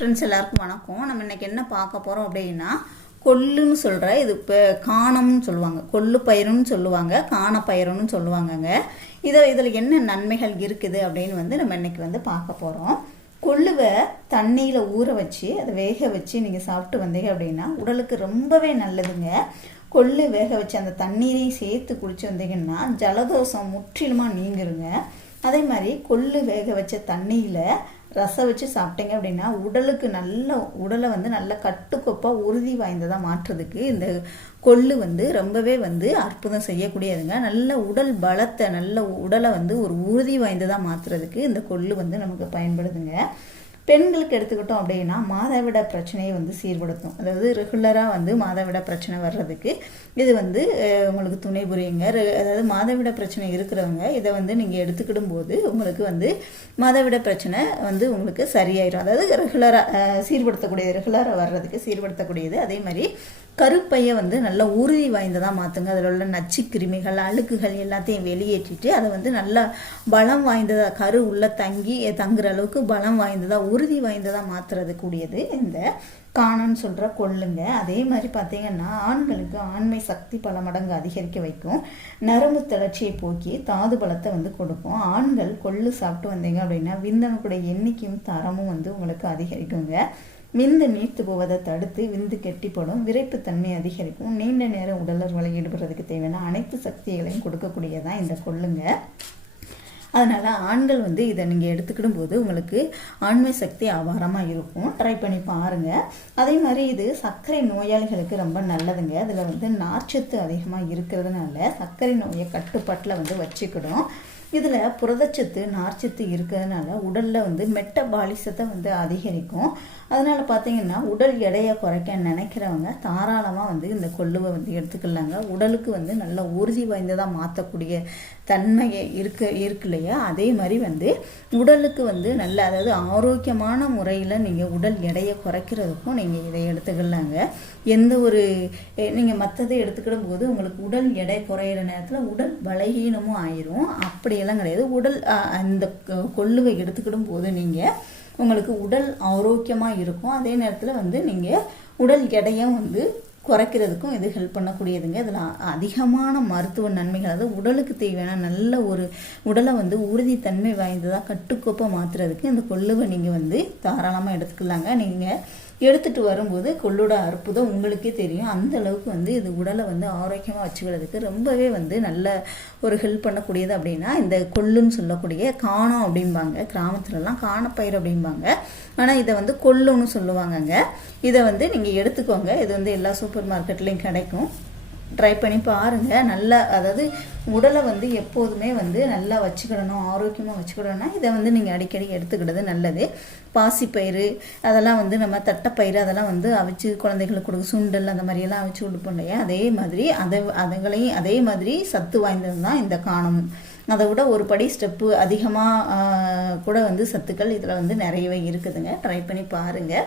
Friends எல்லாருக்கும் வணக்கம். நம்ம இன்னைக்கு என்ன பார்க்க போகிறோம் அப்படின்னா கொல்லுன்னு சொல்கிற இது இப்போ காணம்னு சொல்லுவாங்க. கொள்ளு பயிருன்னு சொல்லுவாங்க காணப்பயிருன்னு சொல்லுவாங்கங்க. இதை இதில் என்ன நன்மைகள் இருக்குது அப்படின்னு வந்து நம்ம இன்னைக்கு வந்து பார்க்க போகிறோம் கொள்ளுவை தண்ணியில் ஊற வச்சு அதை வேக வச்சு நீங்கள் சாப்பிட்டு வந்தீங்க அப்படின்னா உடலுக்கு ரொம்பவே நல்லதுங்க. கொள்ளு வேக வச்சு அந்த தண்ணீரையும் சேர்த்து குடிச்சு வந்தீங்கன்னா ஜலதோஷம் முற்றிலுமாக நீங்கிருங்க. அதே மாதிரி கொள்ளு வேக வச்ச தண்ணியில் ரசம் வச்சு சாப்பிட்டீங்க அப்படின்னா உடலுக்கு நல்ல உடலை வந்து நல்ல கட்டுக்கோப்பாக உறுதி வாய்ந்ததாக மாற்றுறதுக்கு இந்த கொள்ளு வந்து ரொம்பவே வந்து அற்புதம் செய்யக்கூடியதுங்க. நல்ல உடல் பலத்தை நல்ல உடலை வந்து ஒரு உறுதி வாய்ந்ததாக மாற்றுறதுக்கு இந்த கொள்ளு வந்து நமக்கு பயன்படுதுங்க. பெண்களுக்கு எடுத்துக்கிட்டோம் அப்படின்னா மாதவிட பிரச்சனையை வந்து சீர்படுத்தும். அதாவது ரெகுலராக வந்து மாதவிட பிரச்சனை வர்றதுக்கு இது வந்து உங்களுக்கு துணை புரியுங்க. அதாவது மாதவிட பிரச்சனை இருக்கிறவங்க இதை வந்து நீங்கள் எடுத்துக்கிடும் போது உங்களுக்கு வந்து மாதவிட பிரச்சனை வந்து உங்களுக்கு சரியாயிரும். அதாவது ரெகுலராக சீர்படுத்தக்கூடியது ரெகுலராக வர்றதுக்கு சீர்படுத்தக்கூடியது. அதே மாதிரி கருப்பையை வந்து நல்லா உறுதி வாய்ந்ததாக மாற்றுங்க அதில் உள்ள நச்சு கிருமிகள் அழுக்குகள் எல்லாத்தையும் வெளியேற்றிட்டு அதை வந்து நல்லா பலம் வாய்ந்ததாக கரு உள்ளே தங்கி தங்குற அளவுக்கு பலம் வாய்ந்ததாக உறுதி வாய்ந்ததாக மாற்றுறது கூடியது இந்த காணன்னு சொல்கிற கொள்ளுங்க. அதே மாதிரி பார்த்தீங்கன்னா ஆண்களுக்கு ஆண்மை சக்தி பல மடங்கு அதிகரிக்க வைக்கும். நரம்பு தளர்ச்சியை போக்கி தாது பலத்தை வந்து கொடுக்கும். ஆண்கள் கொள்ளு சாப்பிட்டு வந்தீங்க அப்படின்னா விந்தணுக்குடைய எண்ணிக்கையும் தரமும் வந்து உங்களுக்கு அதிகரிக்குங்க. விந்து நீர்த்து போவதை தடுத்து விந்து கெட்டிப்படும். விரைப்புத்தன்மை அதிகரிக்கும். நீண்ட நேரம் உடலர்களை ஈடுபடுறதுக்கு தேவையான அனைத்து சக்திகளையும் கொடுக்கக்கூடியதான் இந்த கொள்ளுங்க. அதனால் ஆண்கள் வந்து இதை நீங்கள் எடுத்துக்கிடும் போது உங்களுக்கு ஆண்மை சக்தி அபாரமாக இருக்கும். ட்ரை பண்ணி பாருங்கள் அதே மாதிரி இது சர்க்கரை நோயாளிகளுக்கு ரொம்ப நல்லதுங்க. அதில் வந்து நார்ச்சத்து அதிகமாக இருக்கிறதுனால சர்க்கரை நோயை கட்டுப்பாட்டில் வந்து வச்சுக்கிடும். இதில் புரதச்சத்து நார்ச்சத்து இருக்கிறதுனால உடலில் வந்து மெட்டபாலிசத்தை வந்து அதிகரிக்கும். அதனால் பார்த்தீங்கன்னா உடல் எடையை குறைக்க நினைக்கிறவங்க தாராளமாக வந்து இந்த கொள்ளுவை வந்து எடுத்துக்கலாங்க. உடலுக்கு வந்து நல்ல உறுதி வாய்ந்ததாக மாற்றக்கூடிய தன்மையை இருக்க இருக்கு இல்லையா? அதே மாதிரி வந்து உடலுக்கு வந்து நல்ல அதாவது ஆரோக்கியமான முறையில் நீங்கள் உடல் எடையை குறைக்கிறதுக்கும் நீங்கள் இதை எடுத்துக்கலாங்க. எந்த ஒரு நீங்கள் மற்றதை எடுத்துக்கிடும் போது உங்களுக்கு உடல் எடை குறையிற நேரத்தில் உடல் பலகீனமும் ஆயிரும். அப்படியெல்லாம் கிடையாது. உடல் அந்த கொள்ளுவை எடுத்துக்கிடும் போது நீங்கள் உங்களுக்கு உடல் ஆரோக்கியமாக இருக்கும். அதே நேரத்தில் வந்து நீங்கள் உடல் எடையும் வந்து குறைக்கிறதுக்கும் இது ஹெல்ப் பண்ணக்கூடியதுங்க. இதில் அதிகமான மருத்துவ நன்மைகள் அதாவது உடலுக்கு தேவையான நல்ல ஒரு உடலை வந்து உறுதித்தன்மை வாய்ந்ததாக கட்டுக்கோப்பாக மாற்றுறதுக்கு இந்த கொள்ளுவை நீங்கள் வந்து தாராளமாக எடுத்துக்கலாங்க. நீங்கள் எடுத்துட்டு வரும்போது கொள்ளோட அற்புதம் உங்களுக்கே தெரியும். அந்த அளவுக்கு வந்து இது உடலை வந்து ஆரோக்கியமாக வச்சுக்கிறதுக்கு ரொம்பவே வந்து நல்ல ஒரு ஹெல்ப் பண்ணக்கூடியது அப்படின்னா இந்த கொள்ளுன்னு சொல்லக்கூடிய காணம் அப்படிம்பாங்க. கிராமத்துலலாம் காணப்பயிர் அப்படிம்பாங்க. ஆனால் இதை வந்து கொள்ளுன்னு சொல்லுவாங்கங்க. இதை வந்து நீங்கள் எடுத்துக்கோங்க. இது வந்து எல்லா சூப்பர் மார்க்கெட்லேயும் கிடைக்கும். ட்ரை பண்ணி பாருங்கள் நல்லா அதாவது உடலை வந்து எப்போதுமே வந்து நல்லா வச்சுக்கிடணும் ஆரோக்கியமாக வச்சுக்கிடணும்னா இதை வந்து நீங்கள் அடிக்கடி எடுத்துக்கிட்டது நல்லது. பாசிப்பயிறு அதெல்லாம் வந்து நம்ம தட்டைப்பயிறு அதெல்லாம் வந்து அவிச்சு குழந்தைகளுக்கு கொடுக்க சுண்டல் அந்த மாதிரியெல்லாம் அவிச்சு கொடுப்போம் இல்லையா? அதே மாதிரி அதை அதுங்களையும் அதே மாதிரி சத்து வாய்ந்தது தான் இந்த காணும். அதை விட ஒரு படி ஸ்டெப்பு அதிகமாக கூட வந்து சத்துக்கள் இதில் வந்து நிறையவே இருக்குதுங்க. ட்ரை பண்ணி பாருங்கள்